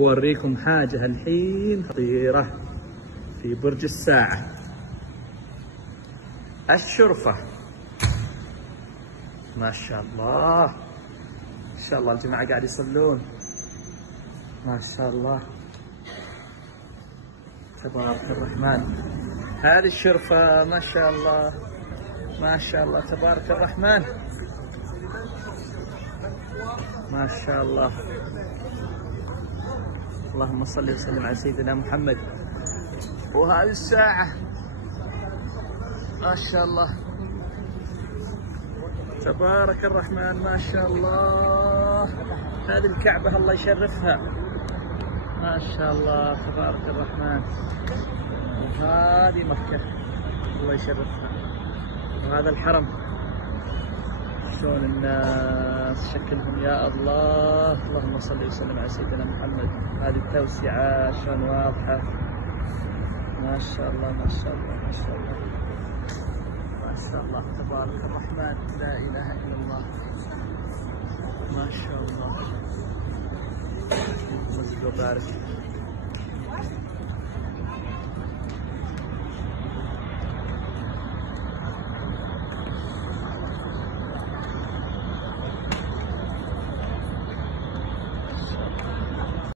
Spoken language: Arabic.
أوريكم حاجة الحين خطيرة في برج الساعة، الشرفة. ما شاء الله، ما شاء الله الجماعة قاعد يصلون، ما شاء الله تبارك الرحمن. هذه الشرفة ما شاء الله، ما شاء الله تبارك الرحمن، ما شاء الله. اللهم صل وسلم على سيدنا محمد. وهذه الساعة ما شاء الله تبارك الرحمن، ما شاء الله. هذه الكعبة الله يشرفها، ما شاء الله تبارك الرحمن. وهذه مكة الله يشرفها، وهذا الحرم شلون الناس شكلهم يا الله. اللهم صل وسلم على سيدنا محمد. هذه التوسعة شلون واضحة، ما شاء الله ما شاء الله ما شاء الله ما شاء الله تبارك الرحمن. لا إله إلا الله، ما شاء الله. وبارك.